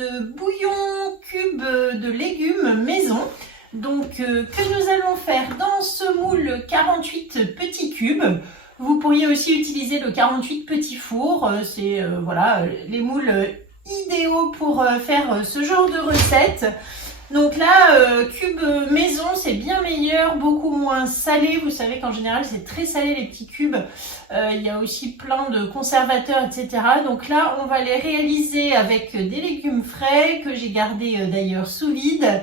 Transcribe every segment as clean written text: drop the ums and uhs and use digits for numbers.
de bouillon cube de légumes maison. Donc que nous allons faire dans ce moule 48 petits cubes. Vous pourriez aussi utiliser le 48 petits fours. C'est voilà, les moules idéaux pour faire ce genre de recette. Donc là, cube maison, c'est bien meilleur, beaucoup moins salé. Vous savez qu'en général, c'est très salé les petits cubes. Il y a aussi plein de conservateurs, etc. Donc là, on va les réaliser avec des légumes frais que j'ai gardés d'ailleurs sous vide.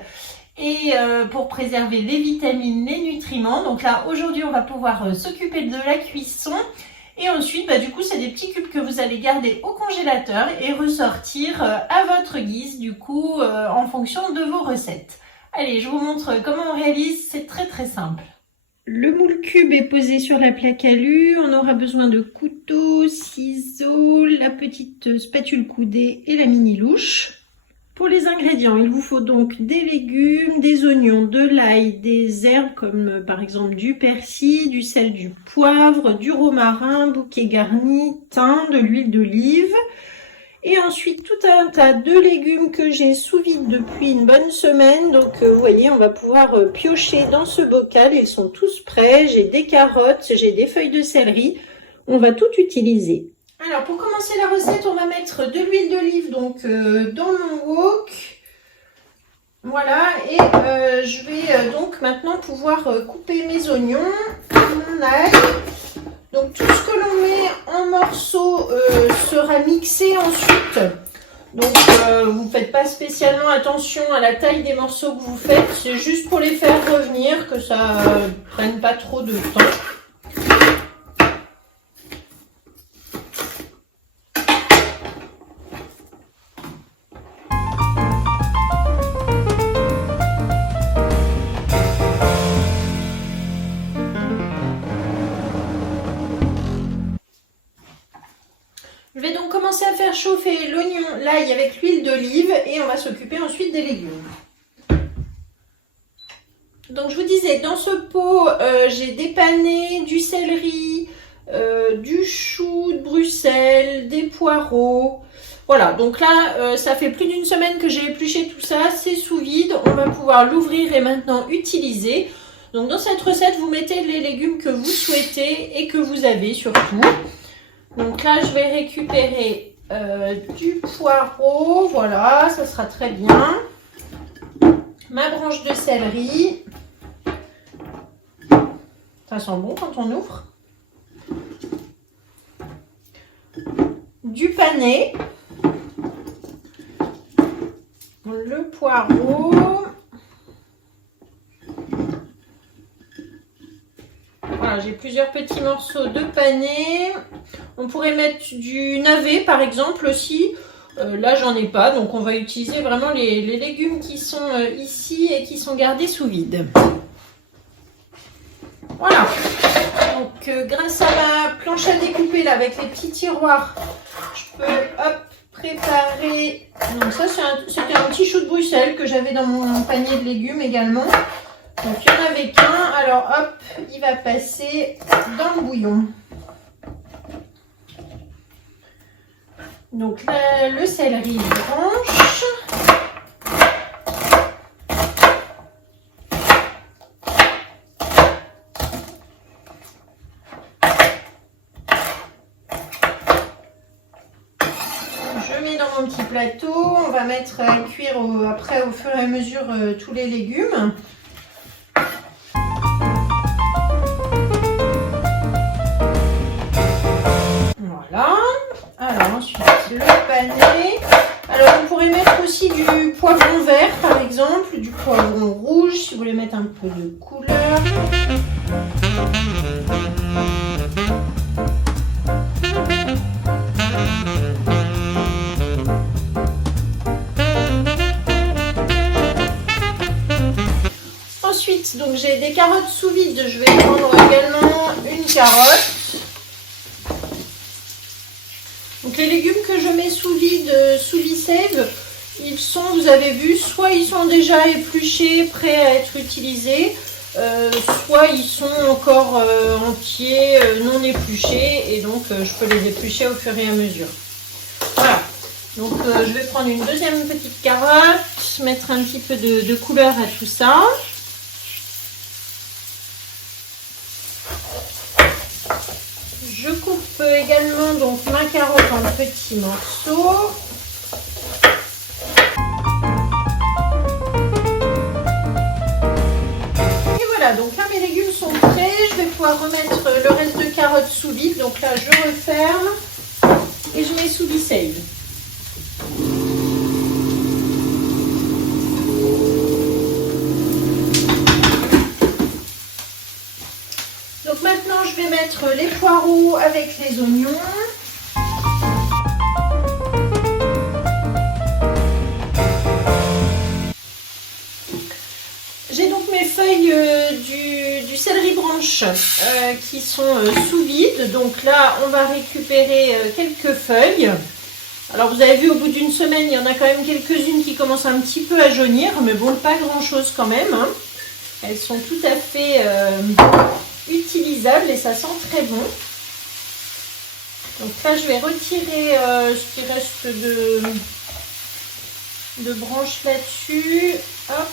Et pour préserver les vitamines, les nutriments. Donc là, aujourd'hui, on va pouvoir s'occuper de la cuisson. Et ensuite, du coup, c'est des petits cubes que vous allez garder au congélateur et ressortir à votre guise, du coup, en fonction de vos recettes. Allez, je vous montre comment on réalise, c'est très très simple. Le moule cube est posé sur la plaque alu, on aura besoin de couteau, ciseaux, la petite spatule coudée et la mini louche. Pour les ingrédients, il vous faut donc des légumes, des oignons, de l'ail, des herbes comme par exemple du persil, du sel, du poivre, du romarin, bouquet garni, thym, de l'huile d'olive. Et ensuite tout un tas de légumes que j'ai sous vide depuis une bonne semaine. Donc vous voyez, on va pouvoir piocher dans ce bocal, ils sont tous prêts. J'ai des carottes, j'ai des feuilles de céleri, on va tout utiliser. Alors pour commencer la recette, on va mettre de l'huile d'olive donc dans mon wok. Voilà, et je vais donc maintenant pouvoir couper mes oignons, mon ail. Donc tout ce que l'on met en morceaux sera mixé ensuite. Donc vous ne faites pas spécialement attention à la taille des morceaux que vous faites. C'est juste pour les faire revenir, que ça ne prenne pas trop de temps. Je vais donc commencer à faire chauffer l'oignon, l'ail avec l'huile d'olive et on va s'occuper ensuite des légumes. Donc je vous disais, dans ce pot, j'ai dépané du céleri, du chou de Bruxelles, des poireaux. Voilà, donc là, ça fait plus d'une semaine que j'ai épluché tout ça, c'est sous vide. On va pouvoir l'ouvrir et maintenant utiliser. Donc dans cette recette, vous mettez les légumes que vous souhaitez et que vous avez surtout. Donc là, je vais récupérer du poireau, voilà, ça sera très bien. Ma branche de céleri. Ça sent bon quand on ouvre. Du panais. Le poireau. Voilà, j'ai plusieurs petits morceaux de panais. On pourrait mettre du navet par exemple aussi. Là, j'en ai pas, donc on va utiliser vraiment les légumes qui sont ici et qui sont gardés sous vide. Voilà. Donc, grâce à ma planche à découper là avec les petits tiroirs, je peux préparer. Donc ça, c'était un petit chou de Bruxelles que j'avais dans mon panier de légumes également. Donc il n'y en avait qu'un, alors hop, il va passer dans le bouillon. Donc là, le céleri branche. Je mets dans mon petit plateau, on va mettre à cuire après au fur et à mesure tous les légumes. Alors ensuite le panais. Alors on pourrait mettre aussi du poivron vert par exemple, du poivron rouge si vous voulez mettre un peu de couleur. Ensuite donc j'ai des carottes sous vide, je vais prendre également une carotte. Donc les légumes que je mets sous vide, sous lissève, ils sont, vous avez vu, soit ils sont déjà épluchés, prêts à être utilisés, soit ils sont encore entiers, non épluchés, et donc je peux les éplucher au fur et à mesure. Voilà. Donc je vais prendre une deuxième petite carotte, mettre un petit peu de couleur à tout ça. Je coupe également donc ma carotte en petits morceaux. Et voilà, donc là mes légumes sont prêts. Je vais pouvoir remettre le reste de carottes sous vide. Donc là je referme et je mets sous save. Donc maintenant je vais mettre les poireaux avec les oignons. J'ai donc mes feuilles du céleri branche qui sont sous vide. Donc là on va récupérer quelques feuilles. Alors vous avez vu, au bout d'une semaine il y en a quand même quelques-unes qui commencent un petit peu à jaunir, mais bon, pas grand chose quand même, hein. Elles sont tout à fait utilisables et ça sent très bon. Donc là je vais retirer ce qui reste de branches là-dessus. Hop.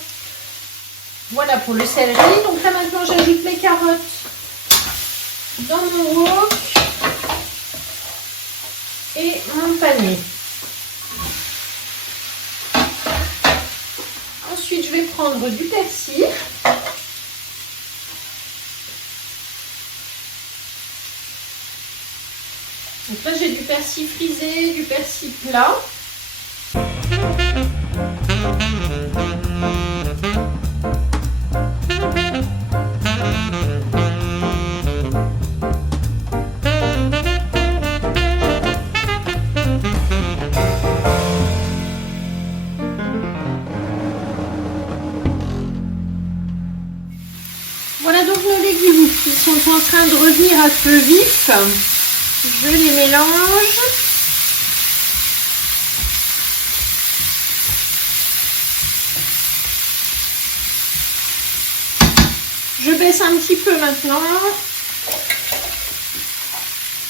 Voilà pour le céleri. Donc là maintenant j'ajoute les carottes dans mon wok et mon panier. Ensuite je vais prendre du persil. Donc là j'ai du persil frisé, du persil plat. Voilà donc nos légumes qui sont en train de revenir à feu vif. Je les mélange. Je baisse un petit peu maintenant.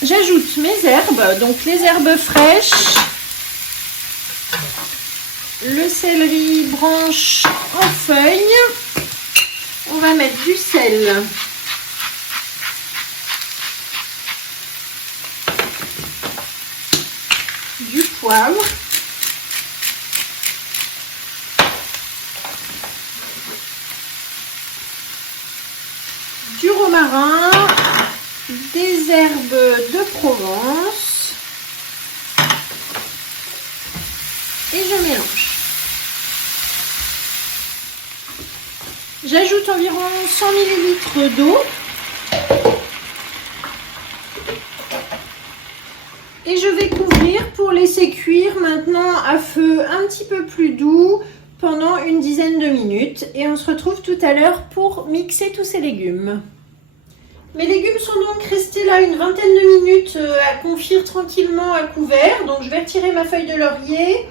J'ajoute mes herbes, donc les herbes fraîches, le céleri branche en feuilles. On va mettre du sel, du poivre, du romarin, des herbes de Provence et je mélange. J'ajoute environ 100 ml d'eau et je vais couvrir pour laisser cuire maintenant à feu un petit peu plus doux pendant une dizaine de minutes et on se retrouve tout à l'heure pour mixer tous ces légumes. Mes légumes sont donc restés là une vingtaine de minutes à confire tranquillement à couvert, donc je vais retirer ma feuille de laurier.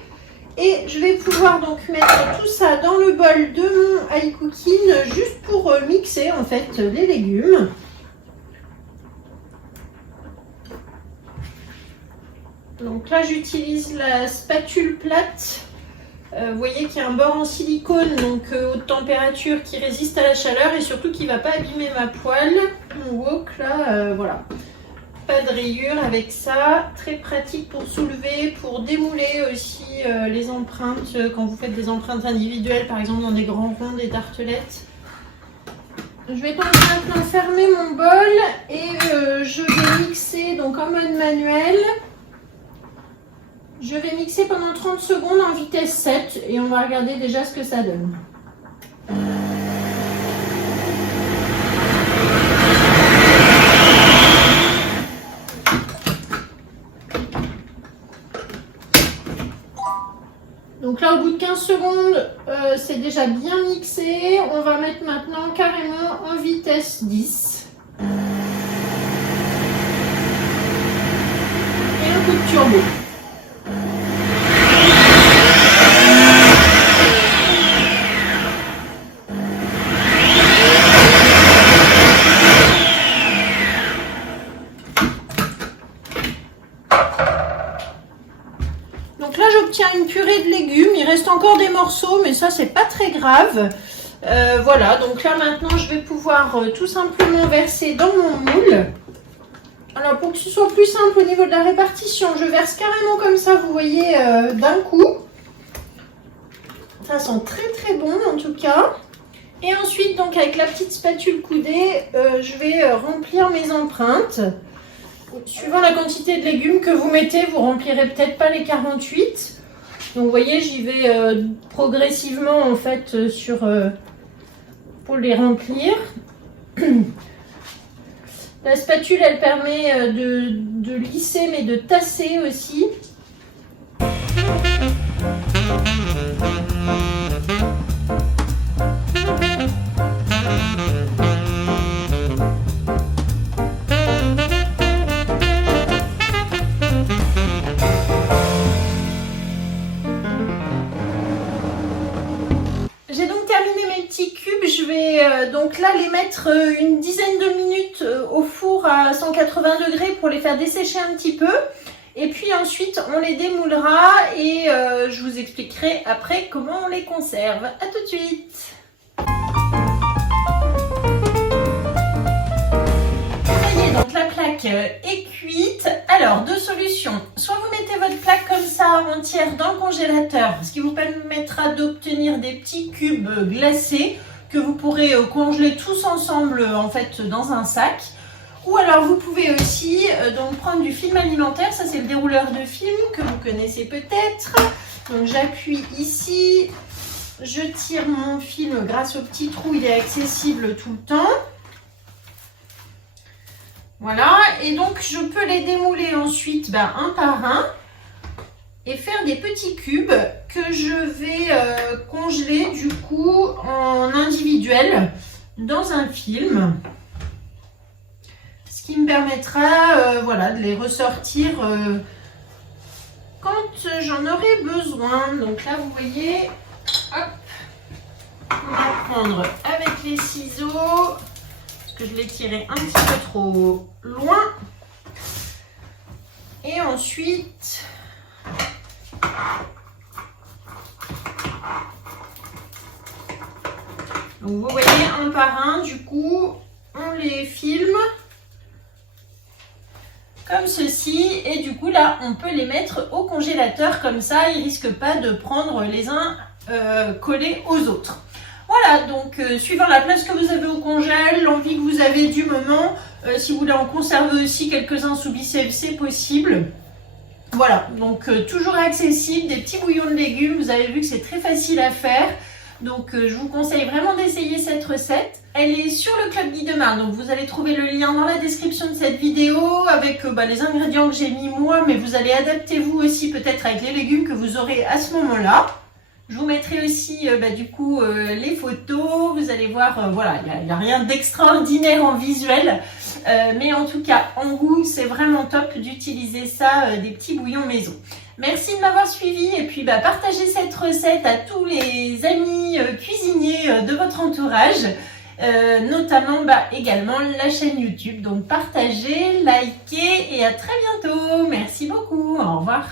Et je vais pouvoir donc mettre tout ça dans le bol de mon aïe cooking juste pour mixer en fait les légumes. Donc là j'utilise la spatule plate. Vous voyez qu'il y a un bord en silicone, donc haute température qui résiste à la chaleur et surtout qui ne va pas abîmer ma poêle. Mon wok là, voilà. Pas de rayures avec ça, très pratique pour soulever, pour démouler aussi les empreintes quand vous faites des empreintes individuelles, par exemple dans des grands ronds, des tartelettes. Je vais donc maintenant fermer mon bol et je vais mixer donc en mode manuel. Je vais mixer pendant 30 secondes en vitesse 7 et on va regarder déjà ce que ça donne. Donc là, au bout de 15 secondes, c'est déjà bien mixé. On va mettre maintenant carrément en vitesse 10. Et un coup de turbo. Donc là, je j'obtiens une purée de légumes. Il reste encore des morceaux, mais ça, c'est pas très grave. Voilà, donc là, maintenant, je vais pouvoir tout simplement verser dans mon moule. Alors, pour que ce soit plus simple au niveau de la répartition, je verse carrément comme ça, vous voyez, d'un coup. Ça sent très très bon, en tout cas. Et ensuite, donc, avec la petite spatule coudée, je vais remplir mes empreintes. Suivant la quantité de légumes que vous mettez, vous remplirez peut-être pas les 48. Donc vous voyez, j'y vais progressivement en fait pour les remplir. La spatule, elle permet de lisser mais de tasser aussi. J'ai donc terminé mes petits cubes, je vais donc là les mettre une dizaine de minutes au four à 180 degrés pour les faire dessécher un petit peu. Et puis ensuite on les démoulera et je vous expliquerai après comment on les conserve. A tout de suite! Donc la plaque est cuite. Alors, deux solutions. Soit vous mettez votre plaque comme ça entière dans le congélateur, ce qui vous permettra d'obtenir des petits cubes glacés que vous pourrez congeler tous ensemble en fait dans un sac. Ou alors vous pouvez aussi donc prendre du film alimentaire. Ça c'est le dérouleur de film que vous connaissez peut-être. Donc j'appuie ici, je tire mon film grâce au petit trou, il est accessible tout le temps. Voilà, et donc je peux les démouler ensuite un par un et faire des petits cubes que je vais congeler du coup en individuel dans un film. Ce qui me permettra voilà, de les ressortir quand j'en aurai besoin. Donc là vous voyez, hop, on va prendre avec les ciseaux. Que je l'ai tiré un petit peu trop loin. Et ensuite, donc vous voyez un par un, du coup, on les filme comme ceci. Et du coup, là, on peut les mettre au congélateur comme ça. Ils ne risquent pas de prendre les uns collés aux autres. Voilà, donc suivant la place que vous avez au congèle, l'envie que vous avez du moment, si vous voulez en conserver aussi quelques-uns sous bicef, c'est possible. Voilà, donc toujours accessible, des petits bouillons de légumes, vous avez vu que c'est très facile à faire. Donc je vous conseille vraiment d'essayer cette recette. Elle est sur le Club Guidemar, donc vous allez trouver le lien dans la description de cette vidéo avec les ingrédients que j'ai mis moi, mais vous allez adapter vous aussi peut-être avec les légumes que vous aurez à ce moment-là. Je vous mettrai aussi du coup les photos, vous allez voir, voilà, il n'y a rien d'extraordinaire en visuel, mais en tout cas en goût c'est vraiment top d'utiliser ça, des petits bouillons maison. Merci de m'avoir suivi et puis partagez cette recette à tous les amis cuisiniers de votre entourage, notamment également la chaîne YouTube, donc partagez, likez et à très bientôt, merci beaucoup, au revoir.